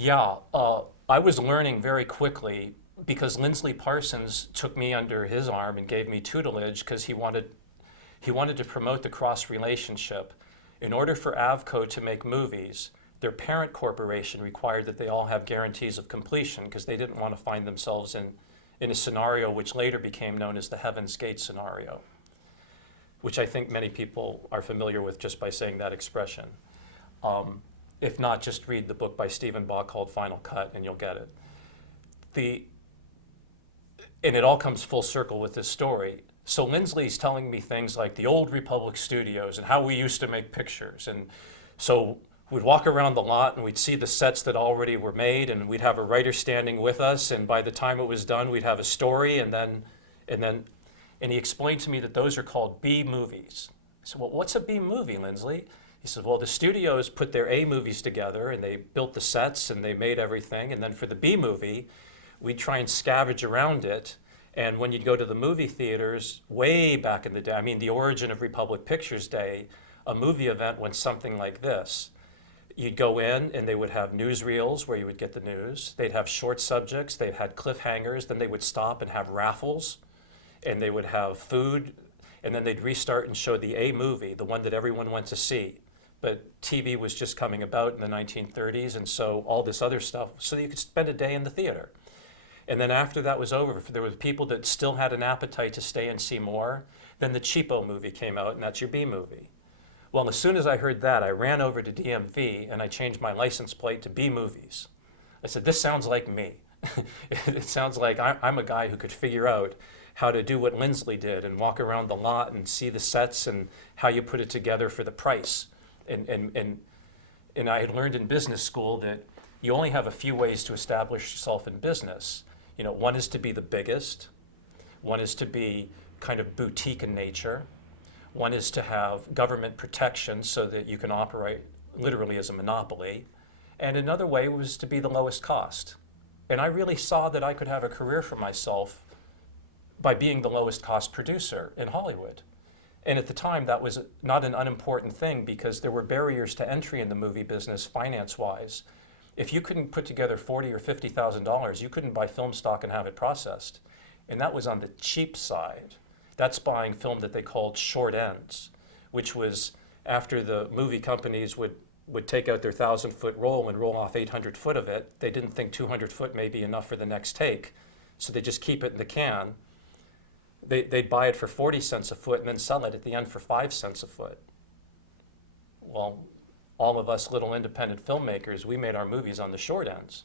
Yeah, I was learning very quickly because Lindsley Parsons took me under his arm and gave me tutelage because he wanted to promote the cross relationship. In order for AVCO to make movies, their parent corporation required that they all have guarantees of completion because they didn't want to find themselves in a scenario which later became known as the Heaven's Gate scenario, which I think many people are familiar with just by saying that expression. If not, just read the book by Stephen Bach called Final Cut and you'll get it. And it all comes full circle with this story. So Lindsley's telling me things like the old Republic studios and how we used to make pictures. And so we'd walk around the lot and we'd see the sets that already were made, and we'd have a writer standing with us, and by the time it was done, we'd have a story, and he explained to me that those are called B movies. I said, well, what's a B movie, Lindsley? He said, well, the studios put their A movies together and they built the sets and they made everything, and then for the B movie, we'd try and scavenge around it. And when you'd go to the movie theaters, way back in the day, I mean the origin of Republic Pictures Day, a movie event went something like this. You'd go in and they would have newsreels where you would get the news. They'd have short subjects, they'd had cliffhangers, then they would stop and have raffles, and they would have food, and then they'd restart and show the A movie, the one that everyone went to see. But TV was just coming about in the 1930s, and so all this other stuff, so you could spend a day in the theater. And then after that was over, there were people that still had an appetite to stay and see more. Then the cheapo movie came out, and that's your B movie. Well, as soon as I heard that, I ran over to DMV and I changed my license plate to B movies. I said, this sounds like me. It sounds like I'm a guy who could figure out how to do what Lindsley did and walk around the lot and see the sets and how you put it together for the price. And I had learned in business school that you only have a few ways to establish yourself in business. You know, one is to be the biggest, one is to be kind of boutique in nature, one is to have government protection so that you can operate literally as a monopoly, and another way was to be the lowest cost. And I really saw that I could have a career for myself by being the lowest cost producer in Hollywood. And at the time, that was not an unimportant thing because there were barriers to entry in the movie business finance-wise. If you couldn't put together $40,000 or $50,000, you couldn't buy film stock and have it processed. And that was on the cheap side. That's buying film that they called short ends, which was after the movie companies would take out their 1,000-foot roll and roll off 800 foot of it. They didn't think 200 foot may be enough for the next take, so they just keep it in the can. They'd buy it for 40 cents a foot and then sell it at the end for 5 cents a foot. Well, all of us little independent filmmakers, we made our movies on the short ends.